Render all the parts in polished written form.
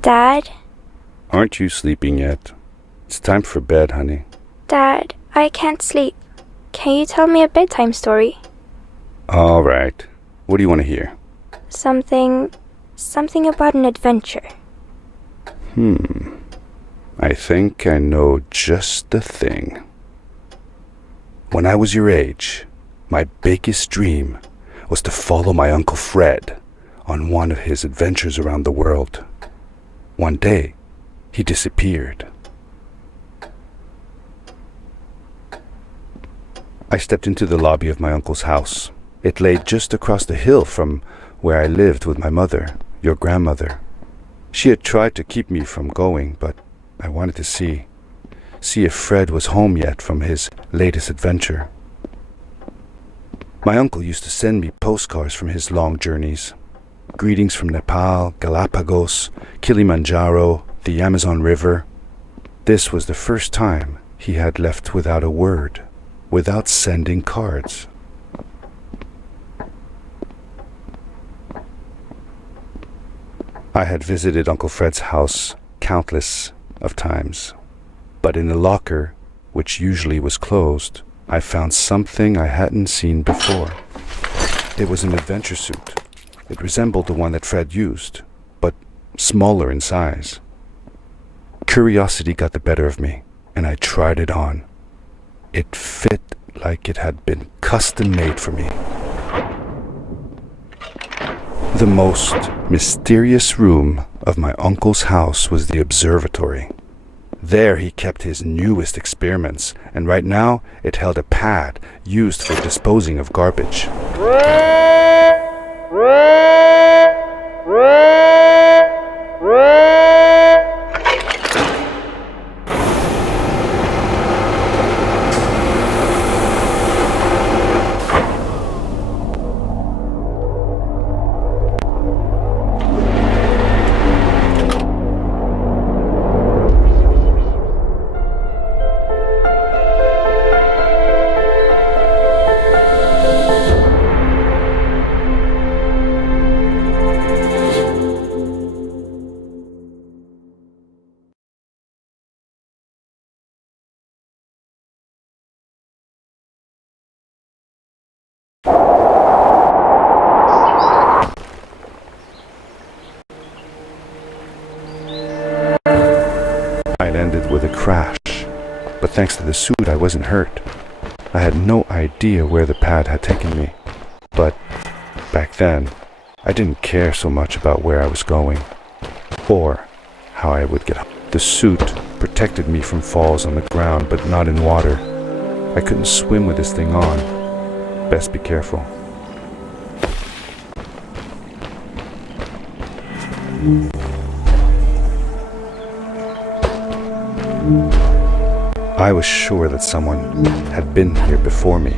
Dad? Aren't you sleeping yet? It's time for bed, honey. Dad, I can't sleep. Can you tell me a bedtime story? All right. What do you want to hear? Something about an adventure. I think I know just the thing. When I was your age, my biggest dream was to follow my Uncle Fred on one of his adventures around the world. One day, he disappeared. I stepped into the lobby of my uncle's house. It lay just across the hill from where I lived with my mother, your grandmother. She had tried to keep me from going, but I wanted to see if Fred was home yet from his latest adventure. My uncle used to send me postcards from his long journeys. Greetings from Nepal, Galapagos, Kilimanjaro, the Amazon River. This was the first time he had left without a word, without sending cards. I had visited Uncle Fred's house countless of times, but in the locker, which usually was closed, I found something I hadn't seen before. It was an adventure suit. It resembled the one that Fred used, but smaller in size. Curiosity got the better of me, and I tried it on. It fit like it had been custom made for me. The most mysterious room of my uncle's house was the observatory. There he kept his newest experiments, and right now it held a pad used for disposing of garbage. It ended with a crash, but thanks to the suit I wasn't hurt. I had no idea where the pad had taken me, but back then I didn't care so much about where I was going, or how I would get home. The suit protected me from falls on the ground, but not in water. I couldn't swim with this thing on. Best be careful. I was sure that someone had been here before me.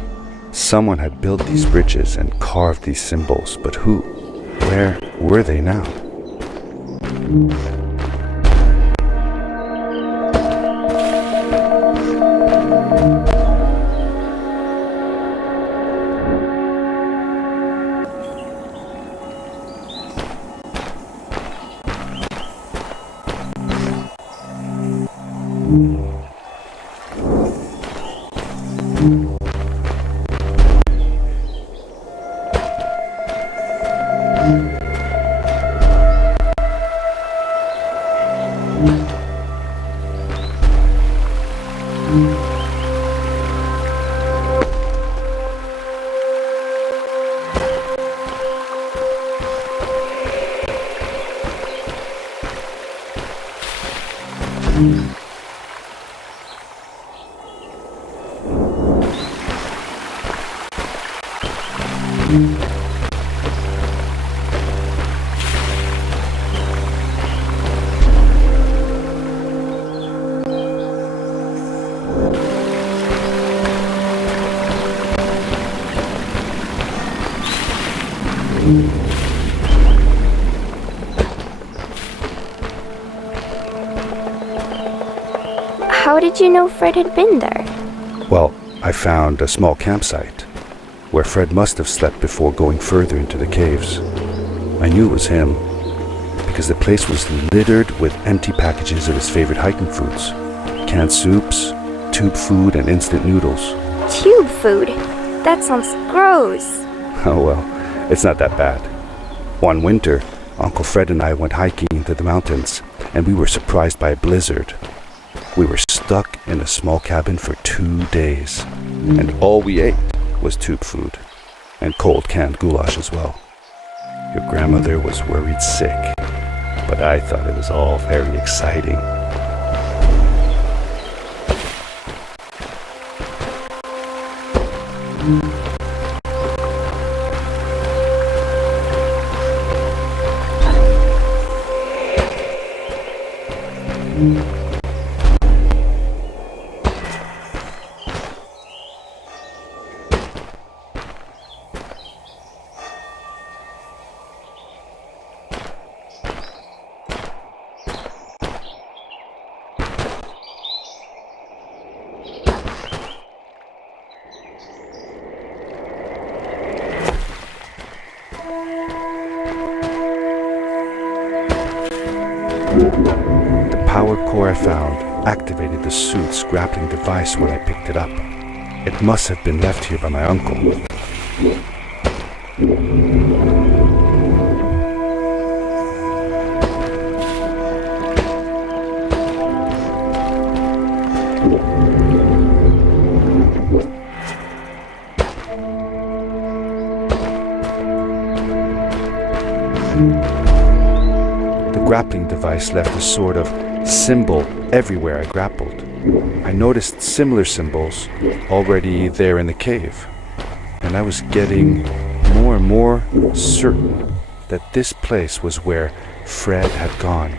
Someone had built these bridges and carved these symbols, but who? Where were they now? How did you know Fred had been there? Well, I found a small campsite where Fred must have slept before going further into the caves. I knew it was him because the place was littered with empty packages of his favorite hiking foods. Canned soups, tube food, and instant noodles. Tube food? That sounds gross. Oh well, it's not that bad. One winter, Uncle Fred and I went hiking into the mountains, and we were surprised by a blizzard. We were stuck in a small cabin for 2 days, and all we ate was tube food, and cold canned goulash as well. Your grandmother was worried sick, but I thought it was all very exciting. The power core I found activated the suit's grappling device when I picked it up. It must have been left here by my uncle. The grappling device left a sort of symbol everywhere I grappled. I noticed similar symbols already there in the cave, and I was getting more and more certain that this place was where Fred had gone.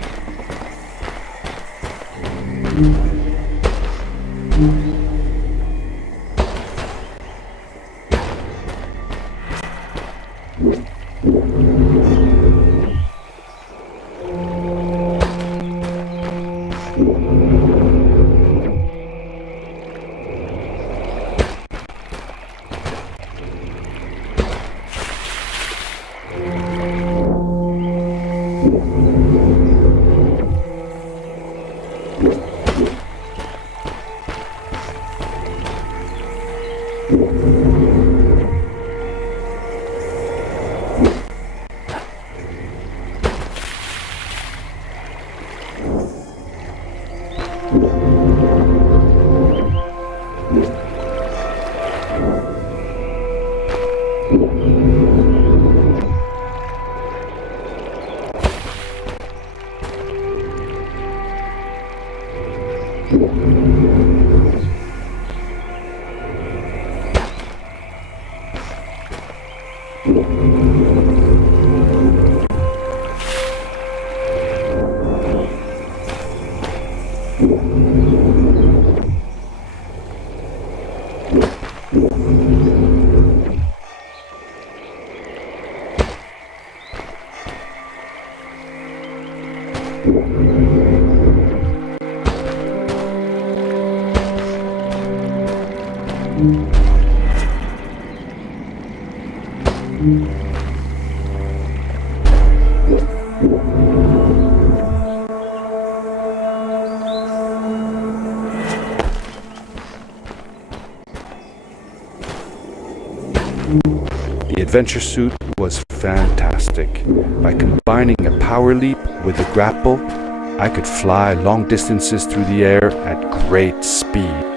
The adventure suit was fantastic. By combining a power leap with a grapple, I could fly long distances through the air at great speed.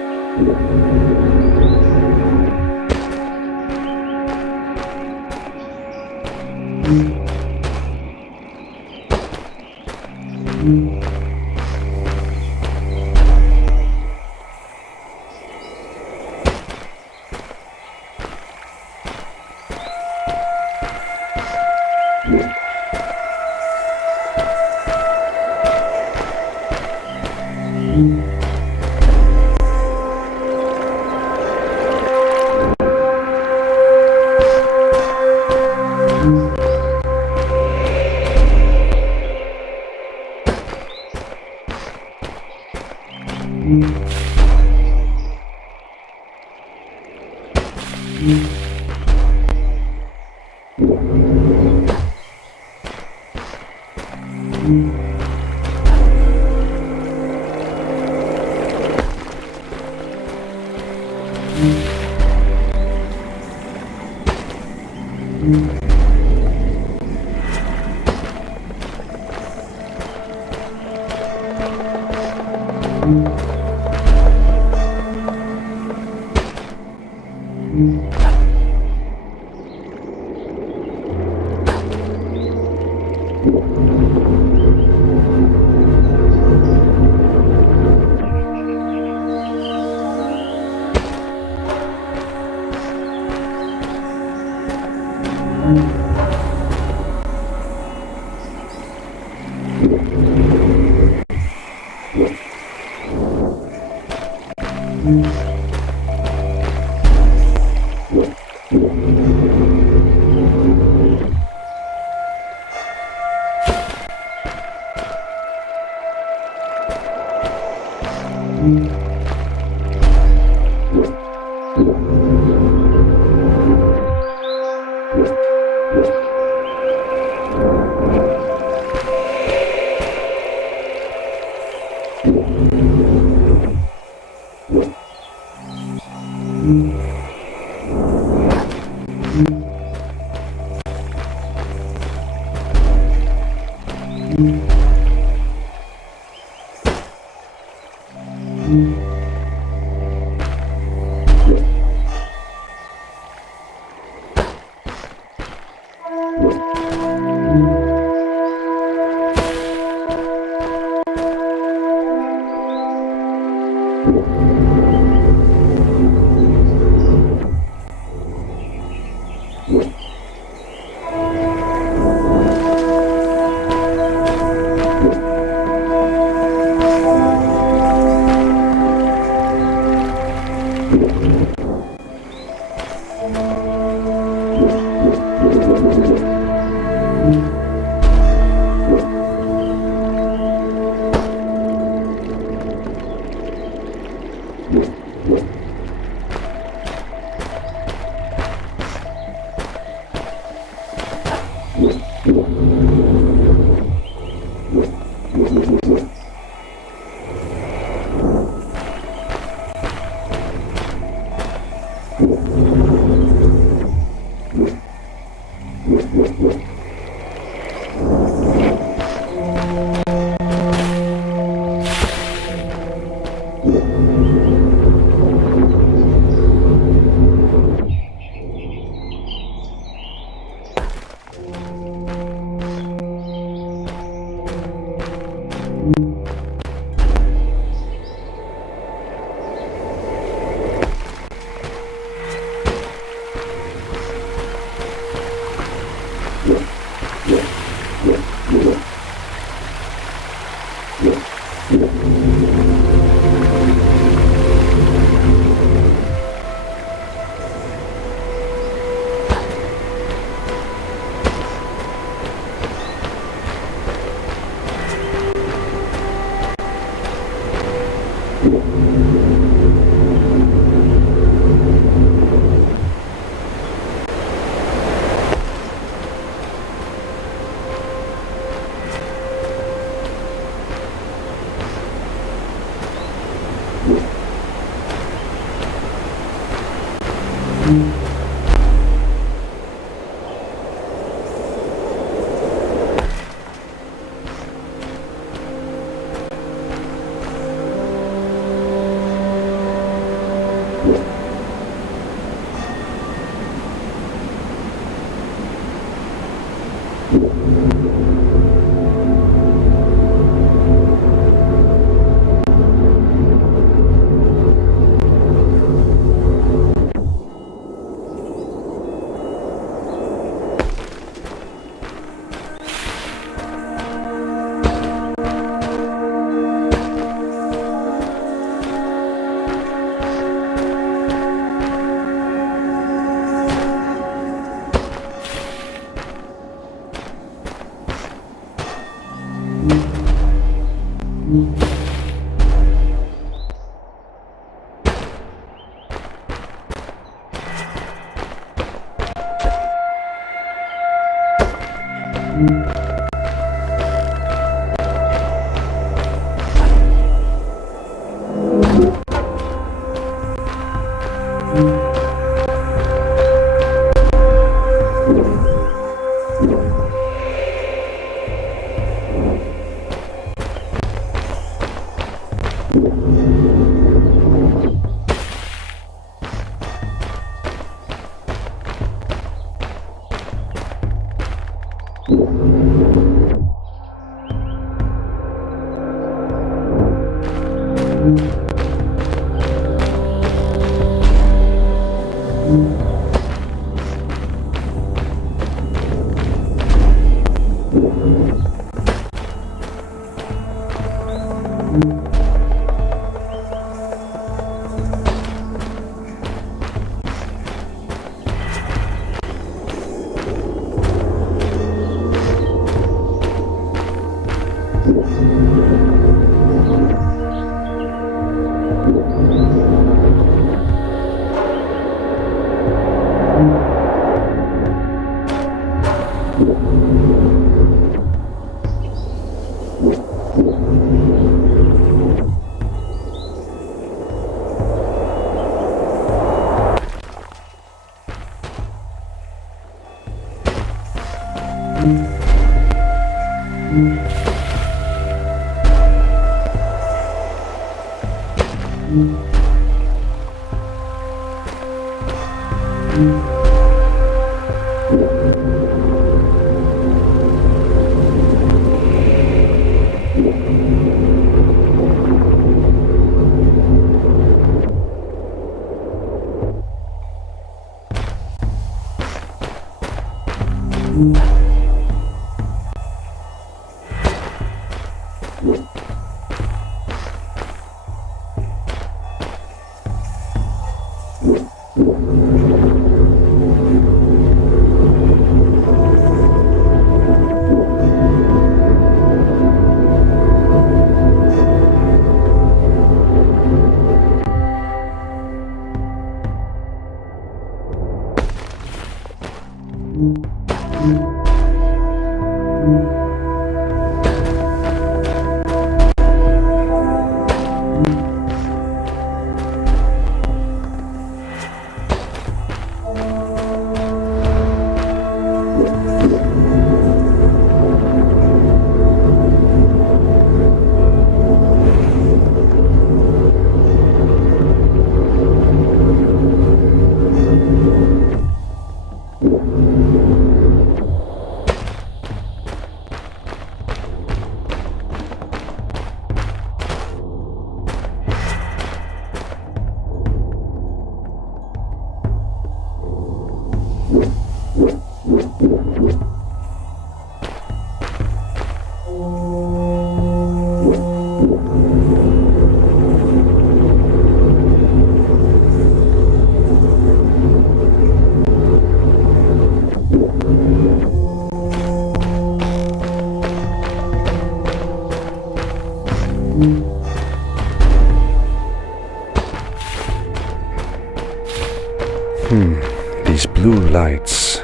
These blue lights.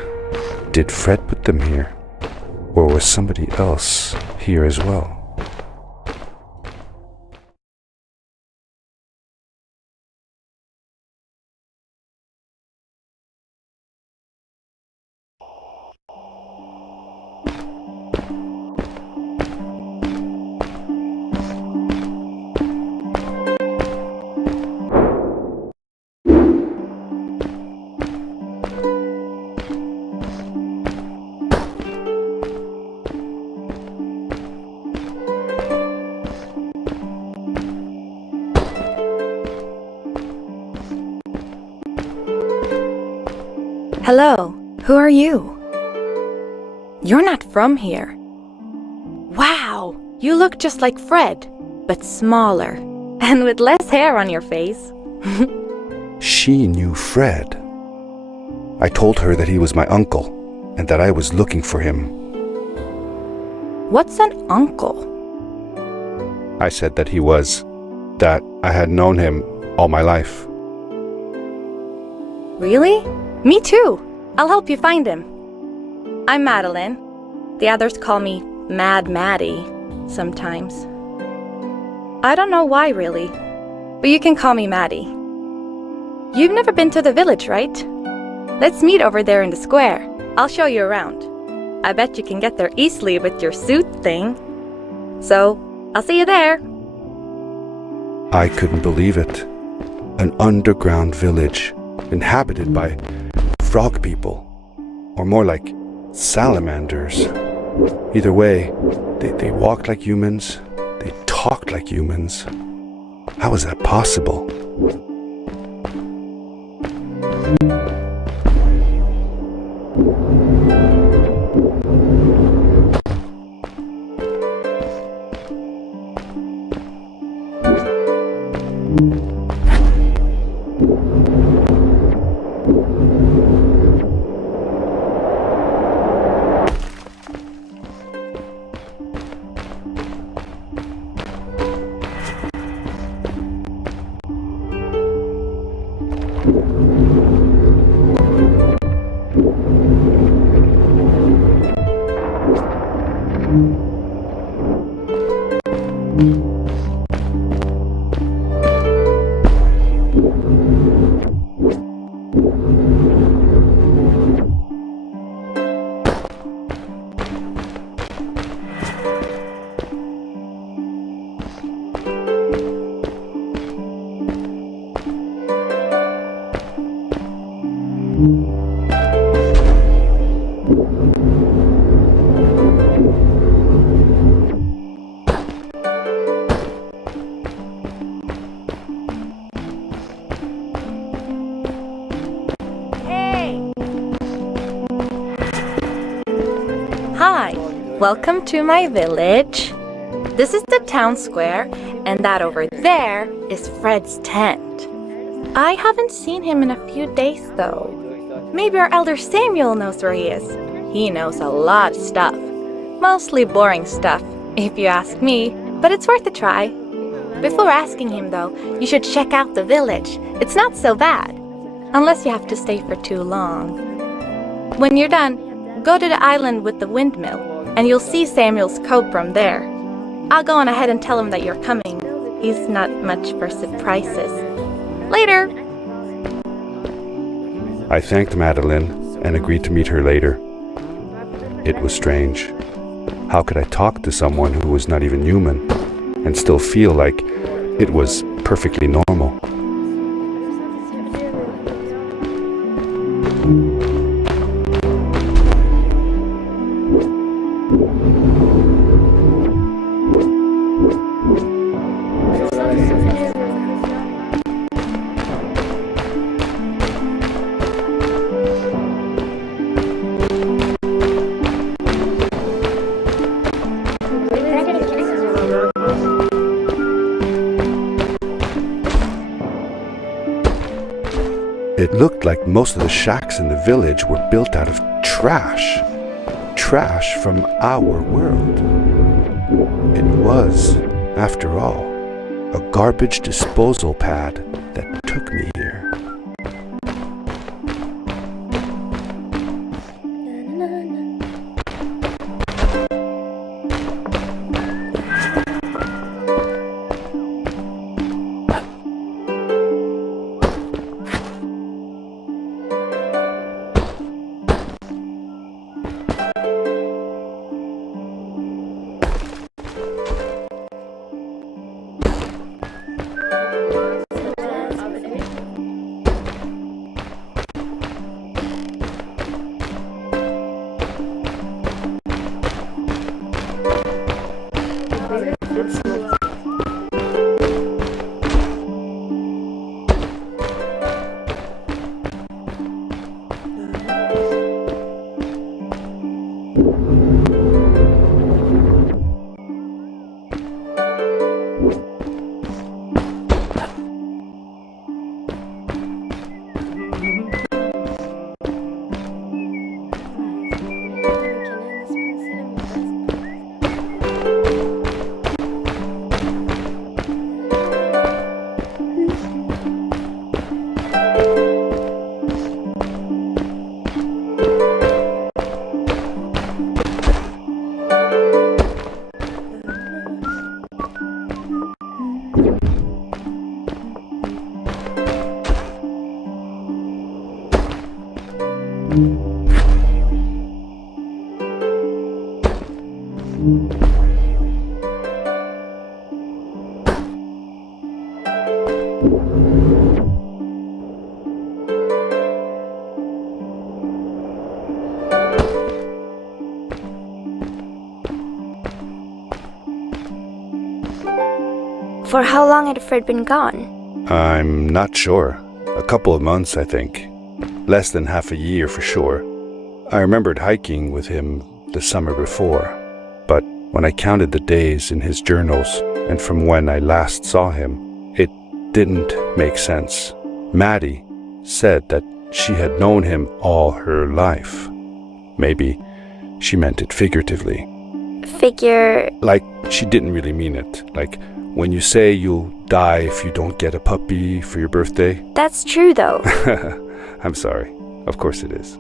Did Fred put them here? Or was somebody else here as well? Hello, who are you? You're not from here. Wow, you look just like Fred, but smaller, and with less hair on your face. She knew Fred. I told her that he was my uncle, and that I was looking for him. What's an uncle? I said that that I had known him all my life. Really? Me too. I'll help you find him. I'm Madeline. The others call me Mad Maddie sometimes. I don't know why really, but you can call me Maddie. You've never been to the village, right? Let's meet over there in the square. I'll show you around. I bet you can get there easily with your suit thing. So, I'll see you there. I couldn't believe it. An underground village inhabited by frog people, or more like salamanders. Either way, they walked like humans, they talked like humans. How is that possible? Hi, welcome to my village. This is the town square, and that over there is Fred's tent. I haven't seen him in a few days though. Maybe our elder Samuel knows where he is. He knows a lot of stuff. Mostly boring stuff, if you ask me, but it's worth a try. Before asking him though, you should check out the village. It's not so bad, unless you have to stay for too long. When you're done, go to the island with the windmill, and you'll see Samuel's coat from there. I'll go on ahead and tell him that you're coming. He's not much for surprises. Later! I thanked Madeline and agreed to meet her later. It was strange. How could I talk to someone who was not even human and still feel like it was perfectly normal? It looked like most of the shacks in the village were built out of trash. Trash from our world. It was, after all, a garbage disposal pad that took me here. For how long had Fred been gone? I'm not sure. A couple of months, I think. Less than half a year for sure. I remembered hiking with him the summer before, but when I counted the days in his journals and from when I last saw him, it didn't make sense. Maddie said that she had known him all her life. Maybe she meant it figuratively. Figure... Like, she didn't really mean it. Like, when you say you'll die if you don't get a puppy for your birthday. That's true, though. I'm sorry. Of course it is.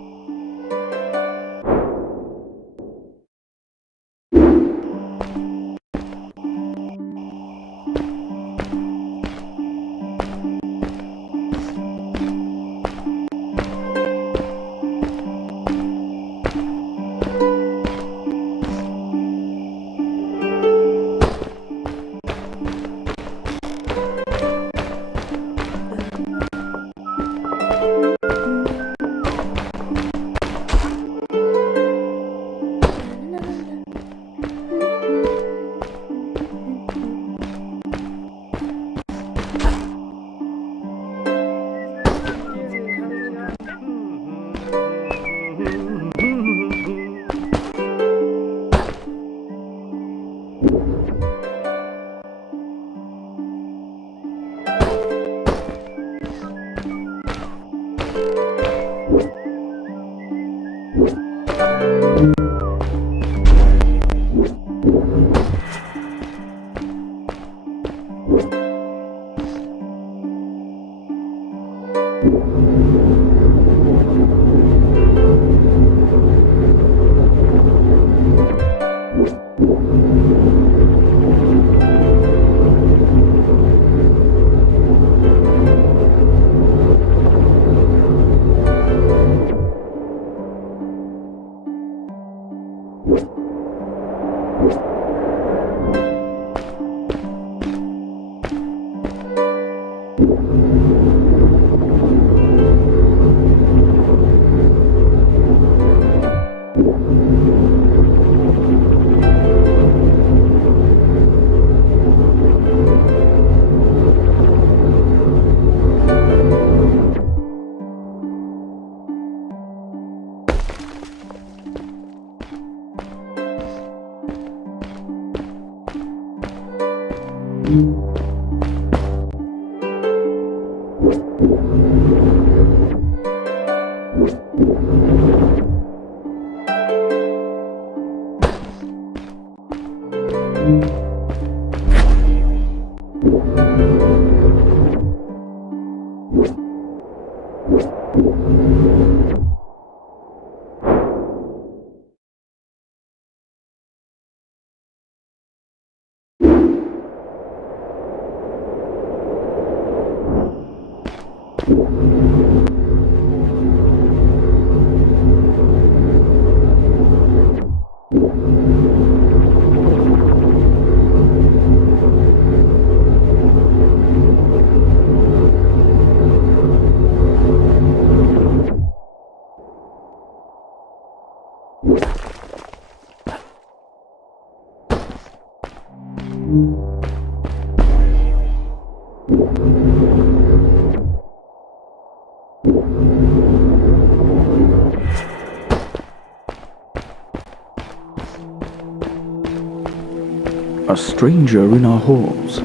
A stranger in our halls.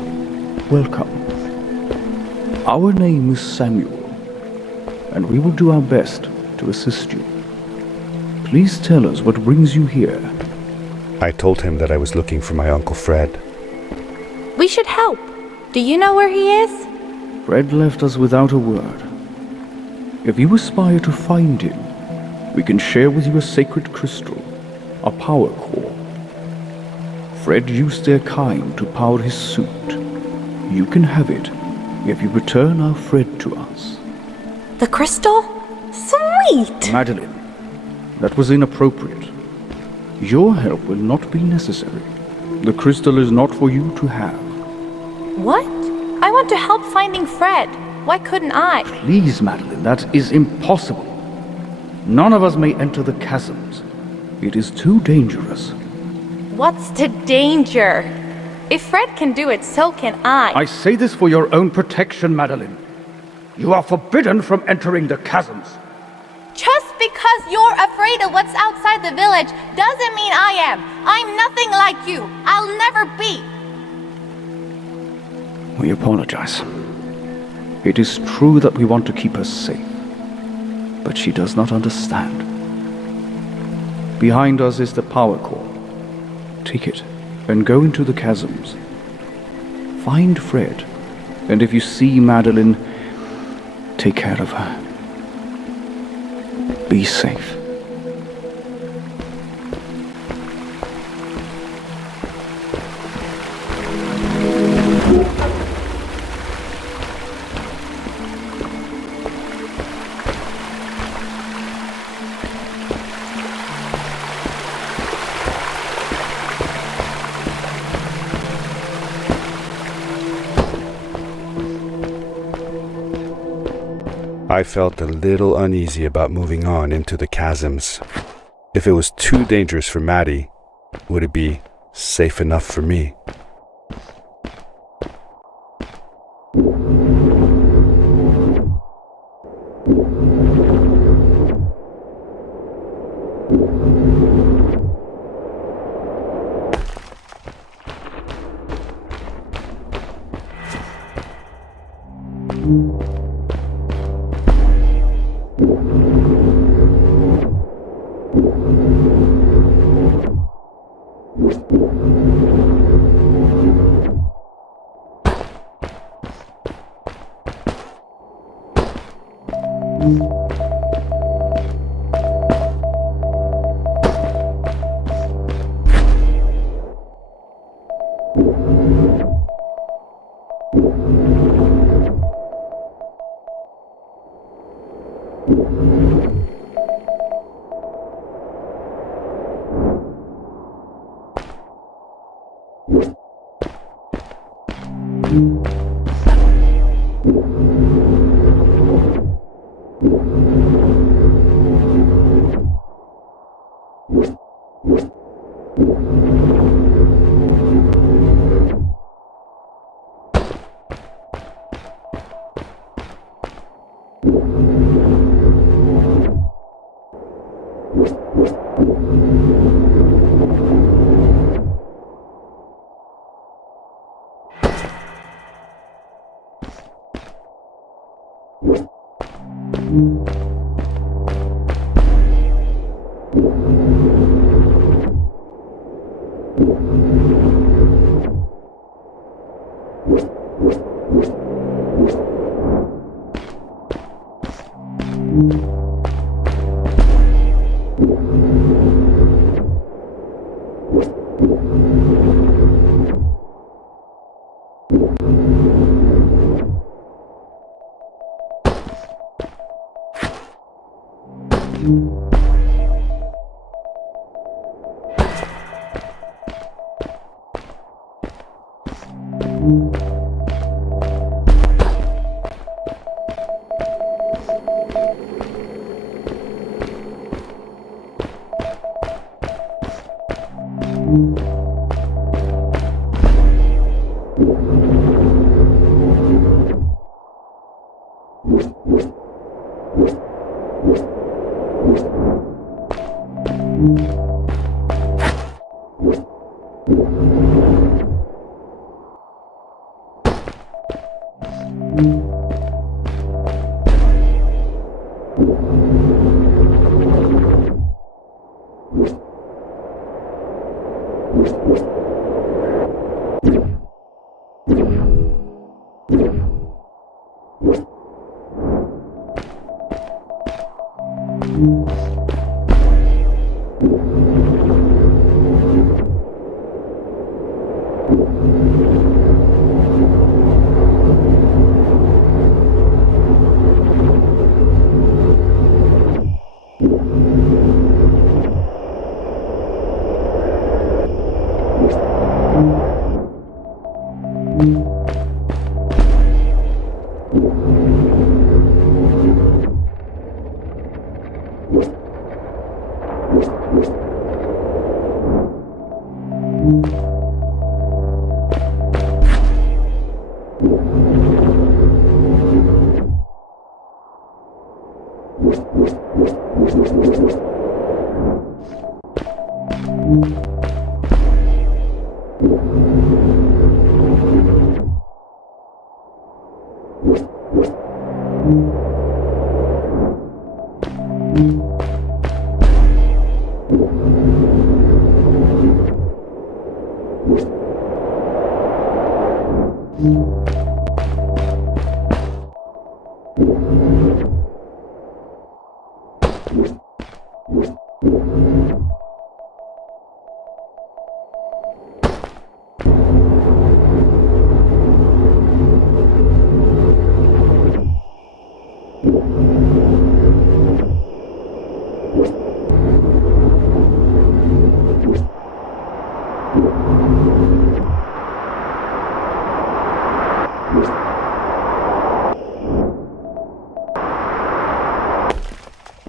Welcome. Our name is Samuel, and we will do our best to assist you. Please tell us what brings you here. I told him that I was looking for my Uncle Fred. We should help. Do you know where he is? Fred left us without a word. If you aspire to find him, we can share with you a sacred crystal, a power core. Fred used their kind to power his suit. You can have it if you return our Fred to us. The crystal? Sweet! Madeline, that was inappropriate. Your help will not be necessary. The crystal is not for you to have. What? I want to help finding Fred. Why couldn't I? Please, Madeline, that is impossible. None of us may enter the chasms. It is too dangerous. What's the danger? If Fred can do it, so can I. I say this for your own protection, Madeline. You are forbidden from entering the chasms. Just because you're afraid of what's outside the village doesn't mean I am. I'm nothing like you. I'll never be. We apologize. It is true that we want to keep her safe, but she does not understand. Behind us is the power core. Take it and go into the chasms. Find Fred, and if you see Madeline, take care of her. Be safe. I felt a little uneasy about moving on into the chasms. If it was too dangerous for Maddie, would it be safe enough for me?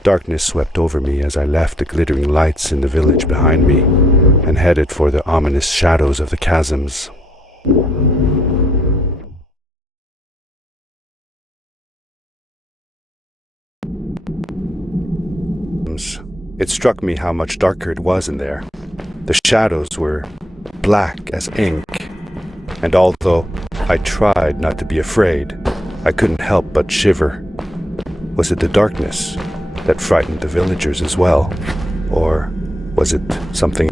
Darkness swept over me as I left the glittering lights in the village behind me and headed for the ominous shadows of the chasms. It struck me how much darker it was in there. The shadows were black as ink, and although I tried not to be afraid, I couldn't help but shiver. Was it the darkness that frightened the villagers as well? Or was it something?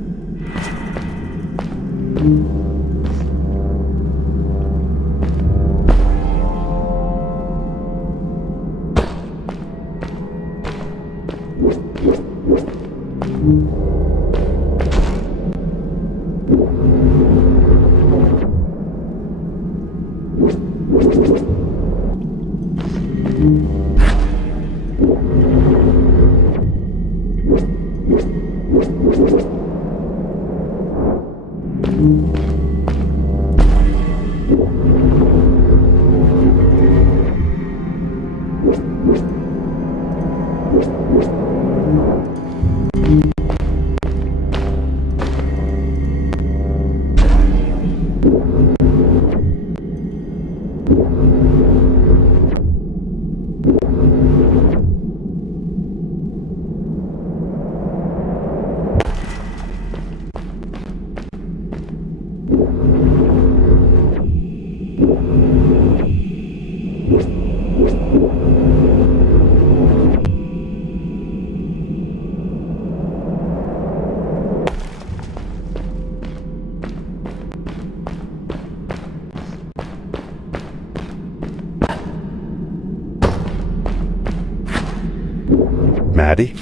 Maddie?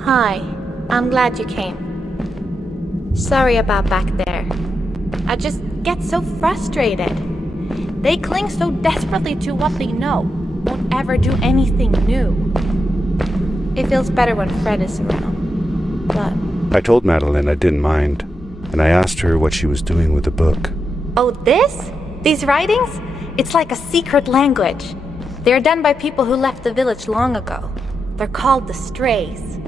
Hi, I'm glad you came. Sorry about back there. I just get so frustrated. They cling so desperately to what they know, won't ever do anything new. It feels better when Fred is around, but... I told Madeline I didn't mind, and I asked her what she was doing with the book. Oh, this? These writings? It's like a secret language. They're done by people who left the village long ago. They're called the Strays,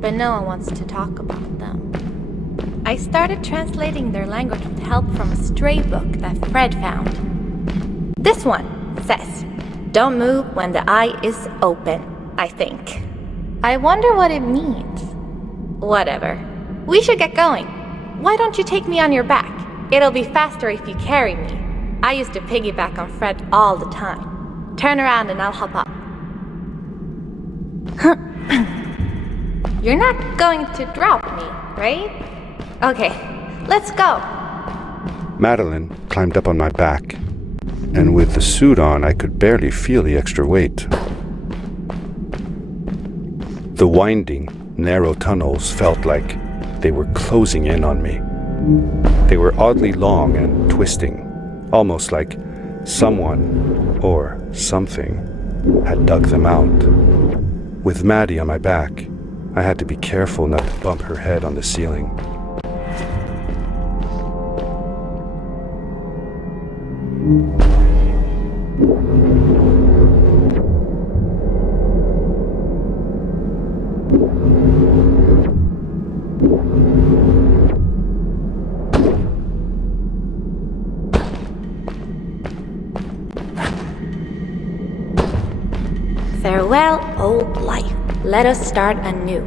but no one wants to talk about them. I started translating their language with help from a stray book that Fred found. This one says, "Don't move when the eye is open," I think. I wonder what it means. Whatever. We should get going. Why don't you take me on your back? It'll be faster if you carry me. I used to piggyback on Fred all the time. Turn around and I'll hop up. You're not going to drop me, right? Okay, let's go. Madeline climbed up on my back, and with the suit on, I could barely feel the extra weight. The winding, narrow tunnels felt like they were closing in on me. They were oddly long and twisting, almost like someone or something had dug them out. With Maddie on my back, I had to be careful not to bump her head on the ceiling. Farewell, old life. Let us start anew.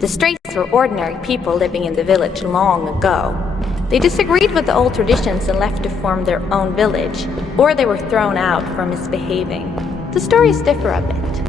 The Strays were ordinary people living in the village long ago. They disagreed with the old traditions and left to form their own village, or they were thrown out for misbehaving. The stories differ a bit.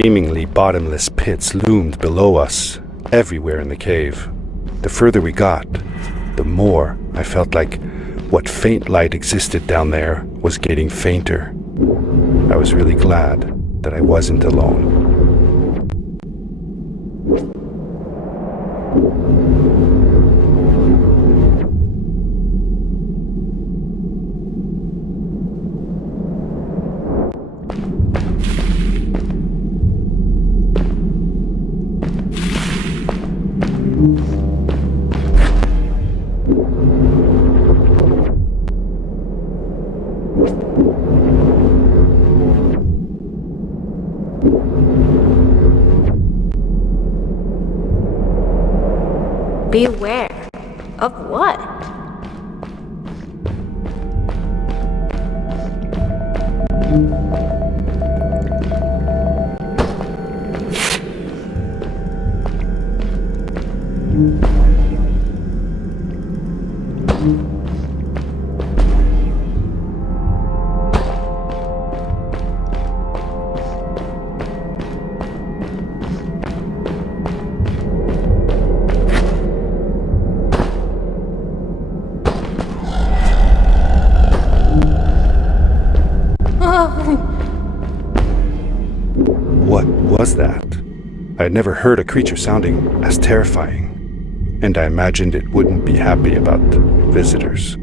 Seemingly bottomless pits loomed below us, everywhere in the cave. The further we got, the more I felt like what faint light existed down there was getting fainter. I was really glad that I wasn't alone. Beware of what? What was that? I had never heard a creature sounding as terrifying, and I imagined it wouldn't be happy about visitors.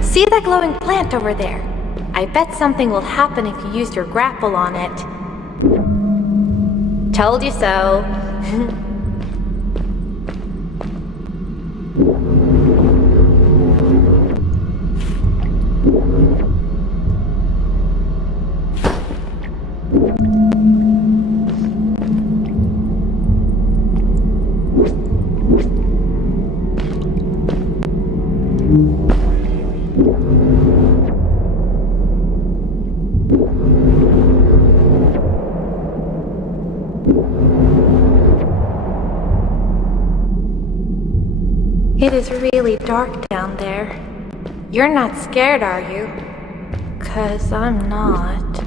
See that glowing plant over there? I bet something will happen if you use your grapple on it. Told you so. It is really dark down there. You're not scared, are you? 'Cause I'm not.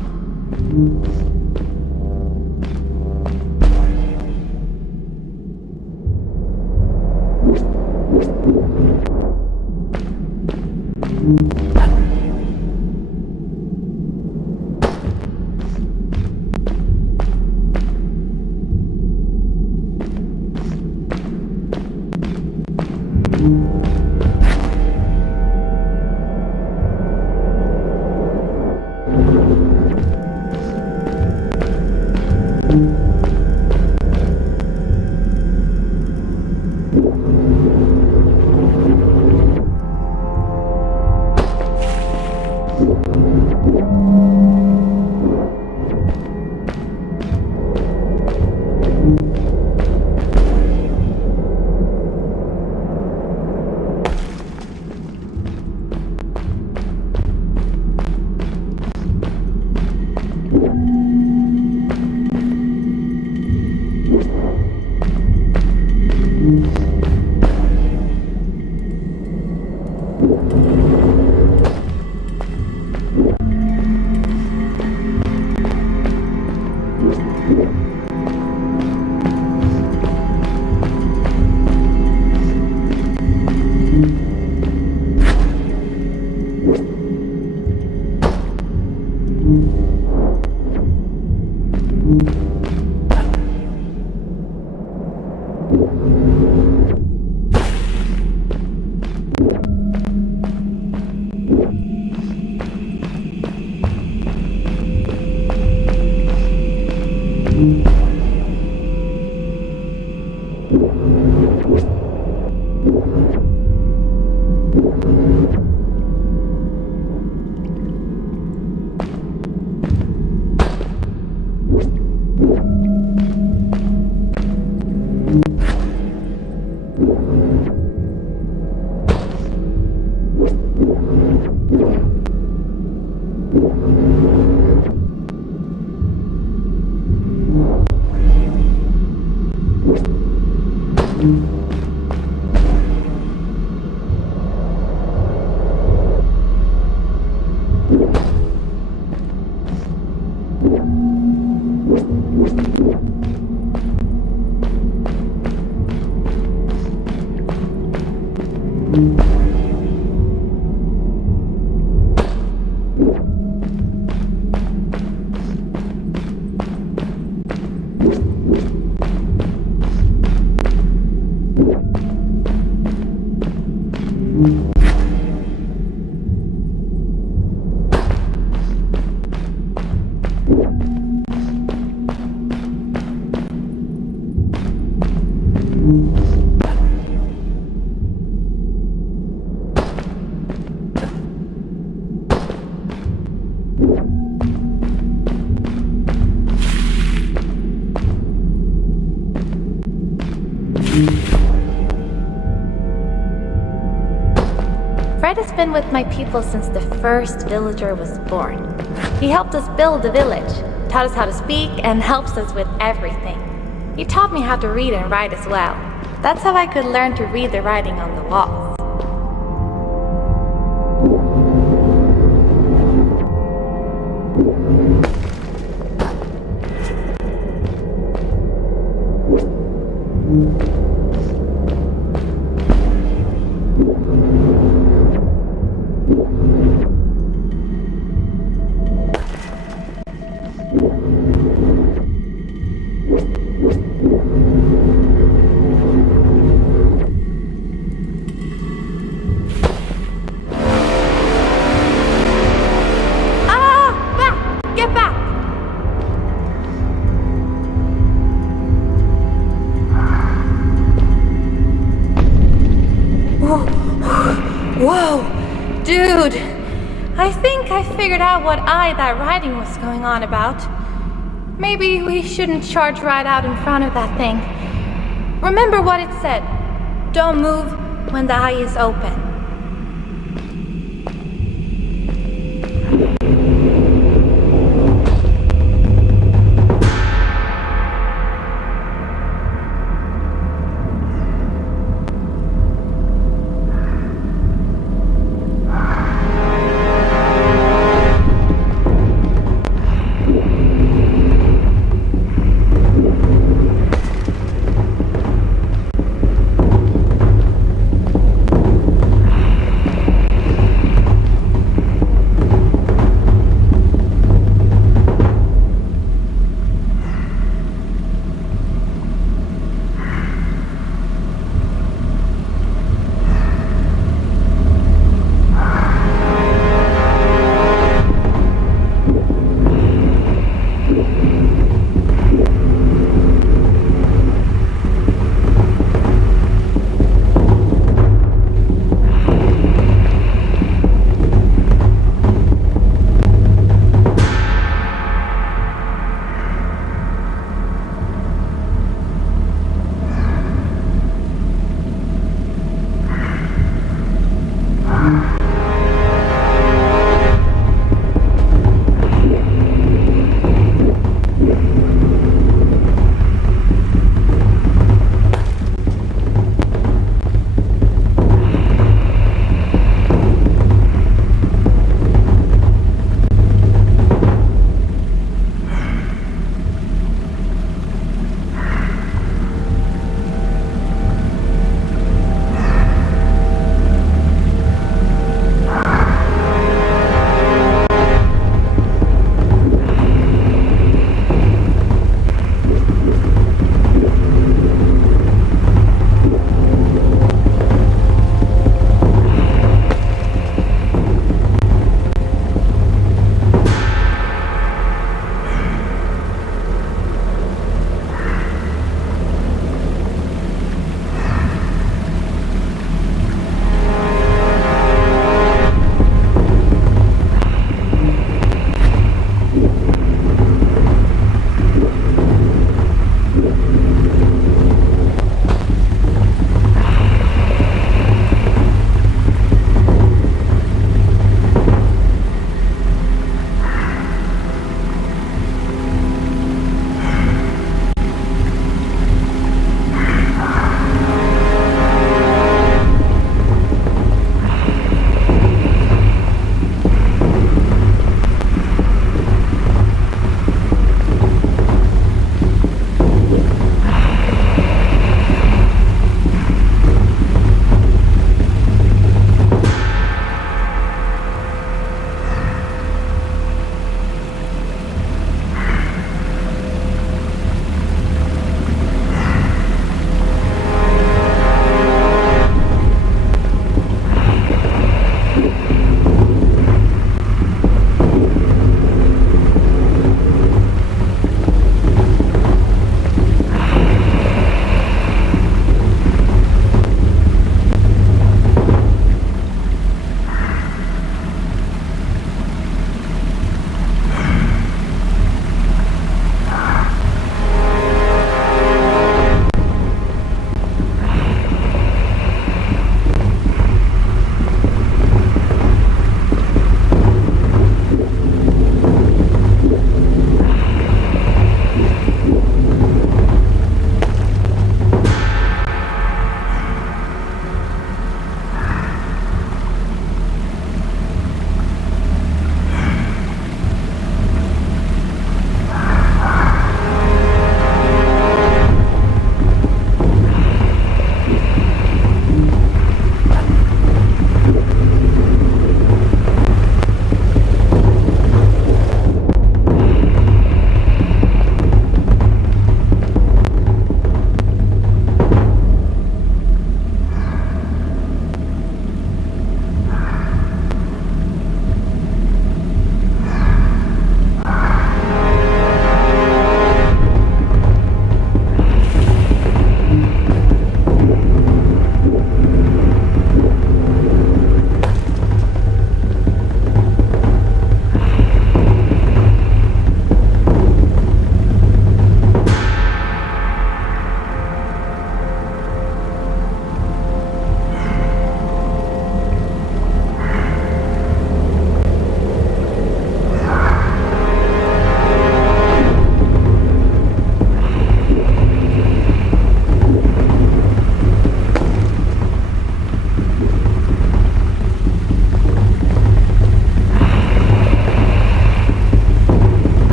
Fred has been with my people since the first villager was born. He helped us build the village, taught us how to speak, and helps us with everything. He taught me how to read and write as well. That's how I could learn to read the writing on the walls. Whoa! Dude! I think I figured out what that writing was going on about. Maybe we shouldn't charge right out in front of that thing. Remember what it said. Don't move when the eye is open.